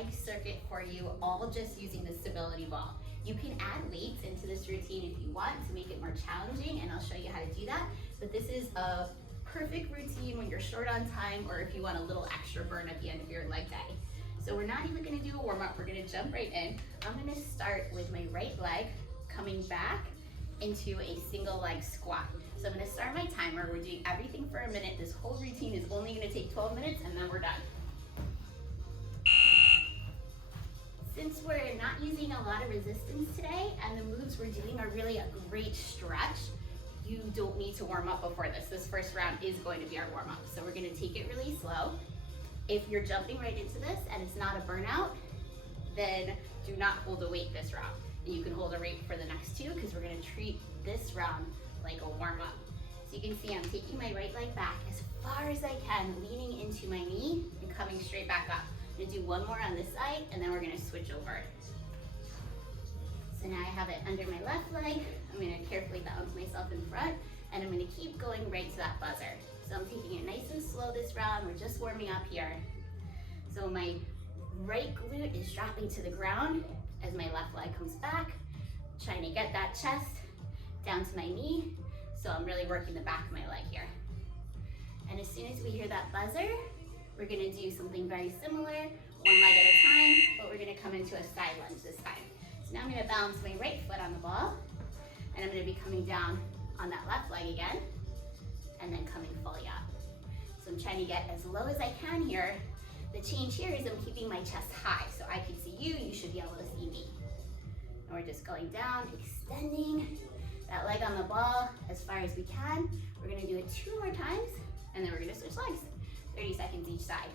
leg circuit for you, all just using the stability ball. You can add weights into this routine if you want to make it more challenging, and I'll show you how to do that. But this is a perfect routine when you're short on time or if you want a little extra burn at the end of your leg day. So we're not even gonna do a warm up, we're gonna jump right in. I'm gonna start with my right leg coming back into a single leg squat. So I'm gonna start my timer. We're doing everything for a minute. This whole routine is only gonna take 12 minutes and then we're done. Since we're not using a lot of resistance today and the moves we're doing are really a great stretch, you don't need to warm up before this. This first round is going to be our warm up. So we're gonna take it really slow. If you're jumping right into this and it's not a burnout, then do not hold a weight this round. And you can hold a weight for the next two because we're gonna treat this round like a warm up. So you can see I'm taking my right leg back as far as I can, leaning into my knee and coming straight back up. I'm gonna do one more on this side and then we're gonna switch over. So now I have it under my left leg. I'm gonna carefully balance myself in front and I'm gonna keep going right to that buzzer. So I'm taking it nice and slow this round. We're just warming up here. So my right glute is dropping to the ground as my left leg comes back, trying to get that chest down to my knee. So I'm really working the back of my leg here. And as soon as we hear that buzzer, we're gonna do something very similar, one leg at a time, but we're gonna come into a side lunge this time. So now I'm gonna balance my right foot on the ball, and I'm gonna be coming down on that left leg again, and then coming fully up. So I'm trying to get as low as I can here. The change here is I'm keeping my chest high, so I can see you, you should be able to see me. And we're just going down, extending that leg on the ball as far as we can. We're gonna do it 2 more times, and then we're gonna switch legs, 30 seconds each side.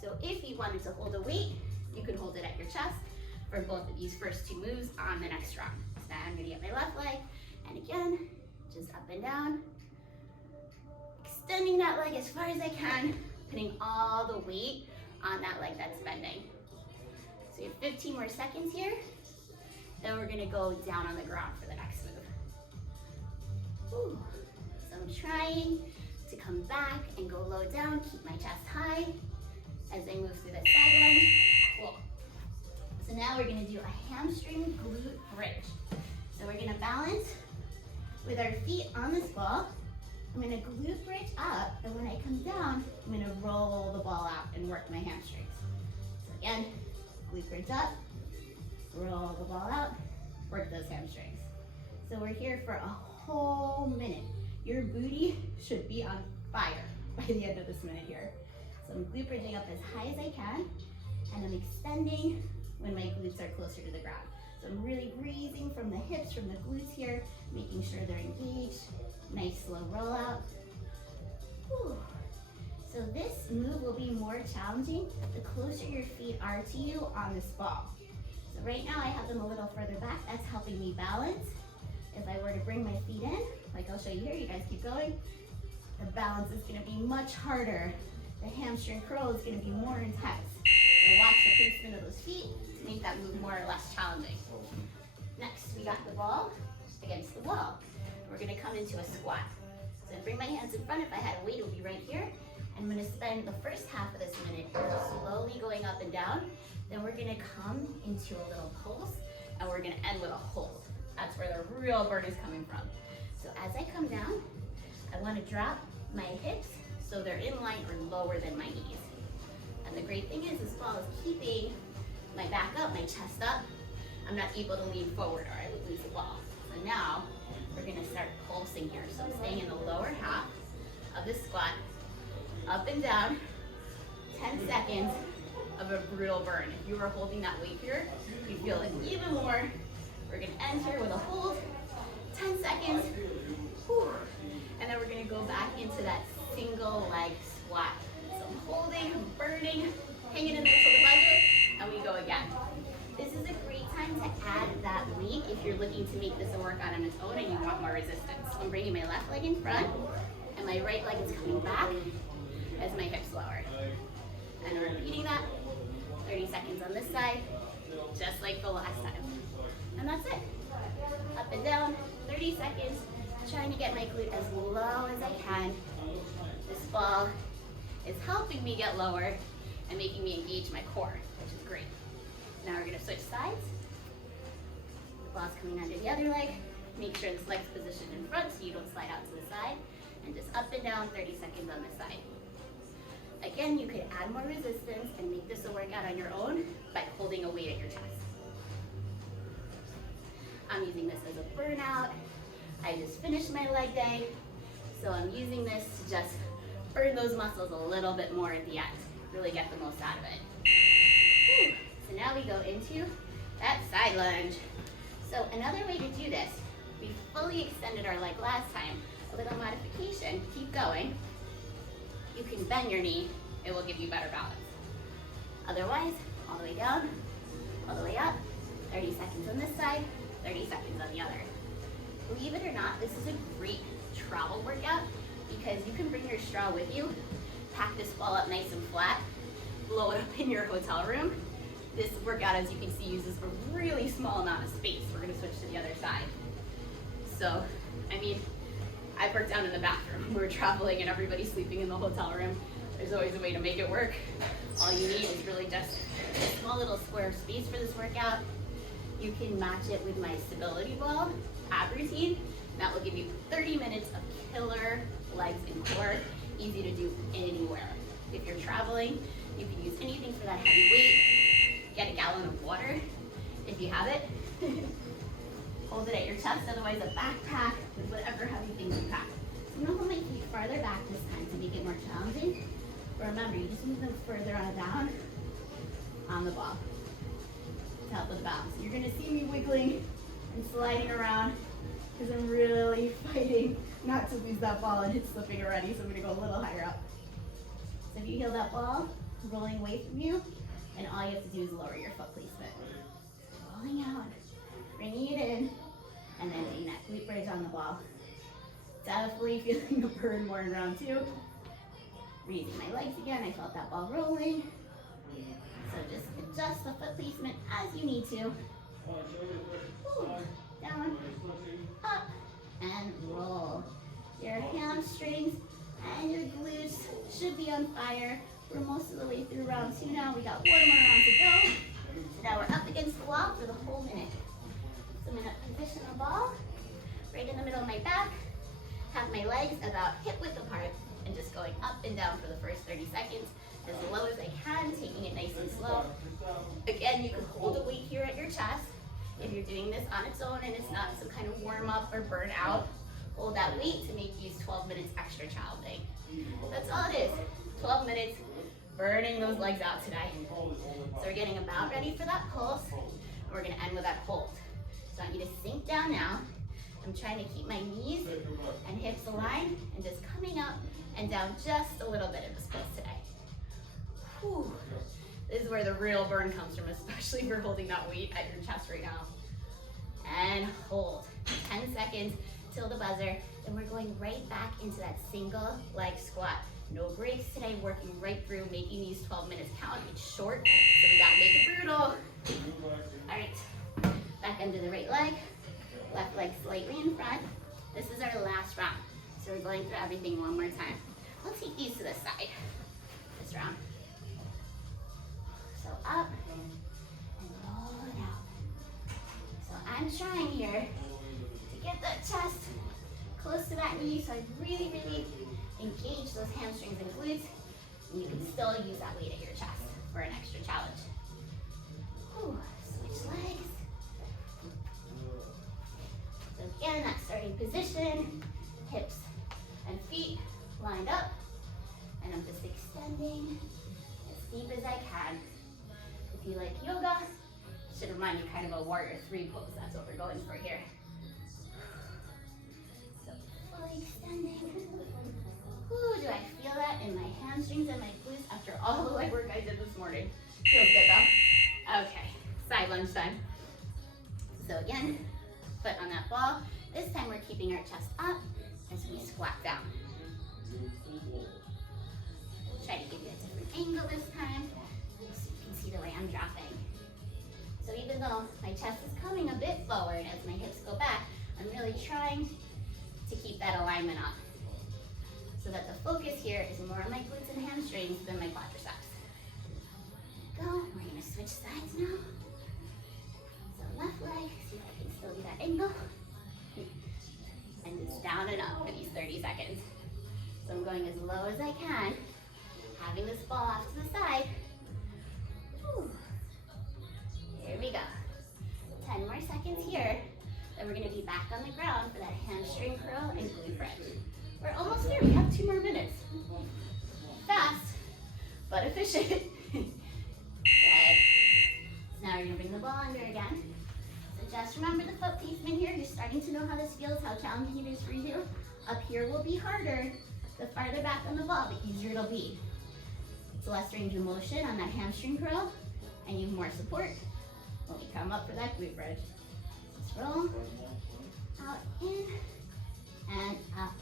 So if you wanted to hold a weight, you could hold it at your chest for both of these first 2 moves on the next round. So now I'm gonna get my left leg, and again, just up and down, extending that leg as far as I can, putting all the weight on that leg that's bending. So you have 15 more seconds here. Then we're gonna go down on the ground for the next move. Whew. So I'm trying to come back and go low down, keep my chest high as I move through the side lunge. Cool. So now we're gonna do a hamstring glute bridge. So we're gonna balance with our feet on this ball. I'm gonna glute bridge up, and when I come down, I'm gonna roll the ball out and work my hamstrings. So again, glute bridge up, roll the ball out, work those hamstrings. So we're here for a whole minute. Your booty should be on fire by the end of this minute here. So I'm glute bridging up as high as I can, and I'm extending when my glutes are closer to the ground. So I'm really breathing from the hips, from the glutes here, making sure they're engaged. Nice slow roll out. Whew. So this move will be more challenging the closer your feet are to you on this ball. So right now I have them a little further back. That's helping me balance. If I were to bring my feet in, like I'll show you here, you guys keep going, the balance is gonna be much harder. The hamstring curl is gonna be more intense. So watch the placement of those feet to make that move more or less challenging. Next, we got the ball against the wall. We're gonna come into a squat. So bring my hands in front. If I had a weight, it would be right here. I'm gonna spend the first half of this minute slowly going up and down. Then we're gonna come into a little pulse, and we're gonna end with a hold. That's where the real burn is coming from. So as I come down, I wanna drop my hips so they're in line or lower than my knees. And the great thing is this ball is keeping my back up, my chest up. I'm not able to lean forward or I would lose the ball. So now we're gonna start pulsing here. So I'm staying in the lower half of the squat, up and down, 10 seconds of a brutal burn. If you were holding that weight here, you feel it even more. We're gonna end here with a hold, 10 seconds, whew. And then we're gonna go back into that single leg squat. So I'm holding, I'm burning, hanging in there till the buzzer, and we go again. This is a great time to add that weight if you're looking to make this a workout on its own and you want more resistance. So I'm bringing my left leg in front, and my right leg is coming back as my hips lower. And we're repeating that, 30 seconds on this side, just like the last time. And that's it. Up and down, 30 seconds, trying to get my glute as low as I can. This ball is helping me get lower, and making me engage my core, which is great. Now we're gonna switch sides. The ball's coming under the other leg. Make sure this leg's positioned in front so you don't slide out to the side. And just up and down, 30 seconds on this side. Again, you could add more resistance and make this a workout on your own by holding a weight at your chest. I'm using this as a burnout. I just finished my leg day, so I'm using this to just burn those muscles a little bit more at the end. Really get the most out of it. Whew. So now we go into that side lunge. So another way to do this, we fully extended our leg last time. A little modification, keep going. You can bend your knee, it will give you better balance. Otherwise, all the way down, all the way up, 30 seconds on this side, 30 seconds on the other. Believe it or not, this is a great travel workout because you can bring your straw with you, pack this ball up nice and flat, blow it up in your hotel room. This workout, as you can see, uses a really small amount of space. We're gonna switch to the other side. So, I mean, I've worked down in the bathroom. We're traveling and everybody's sleeping in the hotel room. There's always a way to make it work. All you need is really just a small little square of space for this workout. You can match it with my stability ball ab routine. That will give you 30 minutes of killer legs and core, easy to do anywhere. If you're traveling, you can use anything for that heavy weight. Get a gallon of water if you have it. Hold it at your chest, otherwise a backpack with whatever heavy things you pack. You know, hold my feet farther back this time to make it more challenging. But remember, you just move them further on down on the ball to help with balance. You're gonna see me wiggling and sliding around because I'm really fighting not to lose that ball, and it's slipping already, so I'm gonna go a little higher up. So if you feel that ball rolling away from you, and all you have to do is lower your foot placement. Rolling out, bringing it in, and then doing that glute bridge on the ball. Definitely feeling the burn more in round 2. Raising my legs again, I felt that ball rolling. So just adjust the foot placement as you need to. Ooh, down, up, and roll. Your hamstrings and your glutes should be on fire. We're most of the way through round 2 now. We got one more round to go. So now we're up against the wall for the whole minute. So I'm gonna position the ball right in the middle of my back, have my legs about hip width apart, and just going up and down for the first 30 seconds, as low as I can, taking it nice and slow. Again, you can hold a weight here at your chest. If you're doing this on its own and it's not some kind of warm up or burn out, hold that weight to make these 12 minutes extra challenging. That's all it is, 12 minutes, burning those legs out today. So we're getting about ready for that pulse, and we're gonna end with that hold. So I want you to sink down now. I'm trying to keep my knees and hips aligned and just coming up and down just a little bit in this pulse today. Whew. This is where the real burn comes from, especially if you're holding that weight at your chest right now. And hold, 10 seconds till the buzzer. Then we're going right back into that single leg squat. No breaks today, working right through, making these 12 minutes count. It's short, so we gotta make it brutal. All right, back under the right leg, left leg slightly in front. This is our last round, so we're going through everything one more time. I'll take these to the side this round. So up and roll it out. So I'm trying here to get that chest close to that knee, so I really, really engage those hamstrings and glutes, and you can still use that weight at your chest for an extra challenge. Whew. Switch legs. So again, that starting position, hips and feet lined up, and I'm just extending as deep as I can. If you like yoga, it should remind you kind of a warrior 3 pose. That's what we're going for here. So fully extending. Ooh, do I feel that in my hamstrings and my glutes after all the leg work I did this morning? Feels good though. Okay, side lunge time. So again, foot on that ball. This time we're keeping our chest up as we squat down. Try to give you a different angle this time so you can see the way I'm dropping. So even though my chest is coming a bit forward as my hips go back, I'm really trying to keep that alignment up so that the focus here is more on my glutes and hamstrings than my quadriceps. down and up for these 30 seconds. So I'm going as low as I can, having this ball off to the side. Whew. Here we go. 10 more seconds here. Then we're gonna be back on the ground for that hamstring curl and glute bridge. We're almost there, we have 2 more minutes. Fast, but efficient. Okay. So now we're gonna bring the ball under again. So just remember the foot placement here. You're starting to know how this feels, how challenging it is for you. Up here will be harder. The farther back on the ball, the easier it'll be. It's less range of motion on that hamstring curl, and you have more support when we come up for that glute bridge. Just roll, out, in, and up.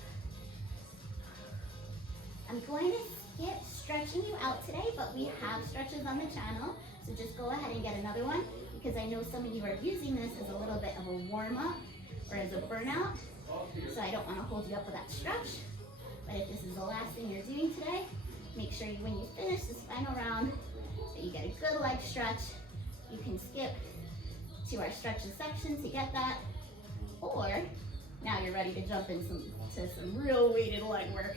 I'm going to skip stretching you out today, but we have stretches on the channel, so just go ahead and get another one, because I know some of you are using this as a little bit of a warm-up or as a burnout, so I don't want to hold you up with that stretch. But if this is the last thing you're doing today, make sure when you finish this final round that you get a good leg stretch. You can skip to our stretches section to get that, or now you're ready to jump into some real weighted leg work.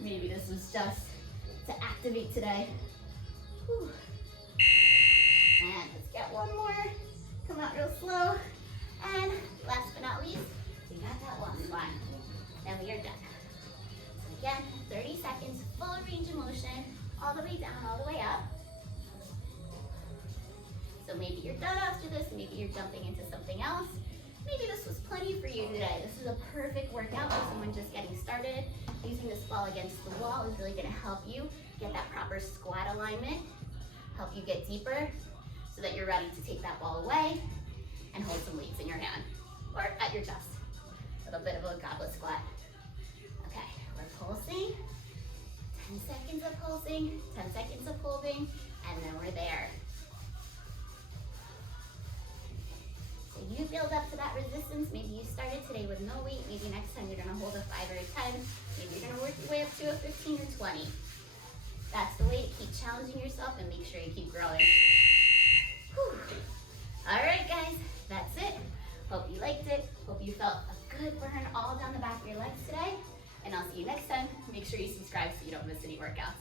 Maybe this was just to activate today. Whew. And let's get one more. Come out real slow. And last but not least, we got that one squat. Then we are done. So again, 30 seconds, full range of motion, all the way down, all the way up. So maybe you're done after this, maybe you're jumping into something else. Maybe this was plenty for you today. This is a perfect workout for someone just getting started. Using this ball against the wall is really gonna help you get that proper squat alignment, help you get deeper so that you're ready to take that ball away and hold some weights in your hand or at your chest. A little bit of a goblet squat. Okay, we're pulsing. 10 seconds of pulsing, 10 seconds of holding, and then we're there. So you build up to that resistance. Maybe you started today with no weight. Maybe next time you're gonna hold a 5 or a 10. Maybe you're gonna work your way up to a 15 or 20. That's the way to keep challenging yourself and make sure you keep growing. Whew. All right, guys, that's it. Hope you liked it. Hope you felt a good burn all down the back of your legs today. And I'll see you next time. Make sure you subscribe so you don't miss any workouts.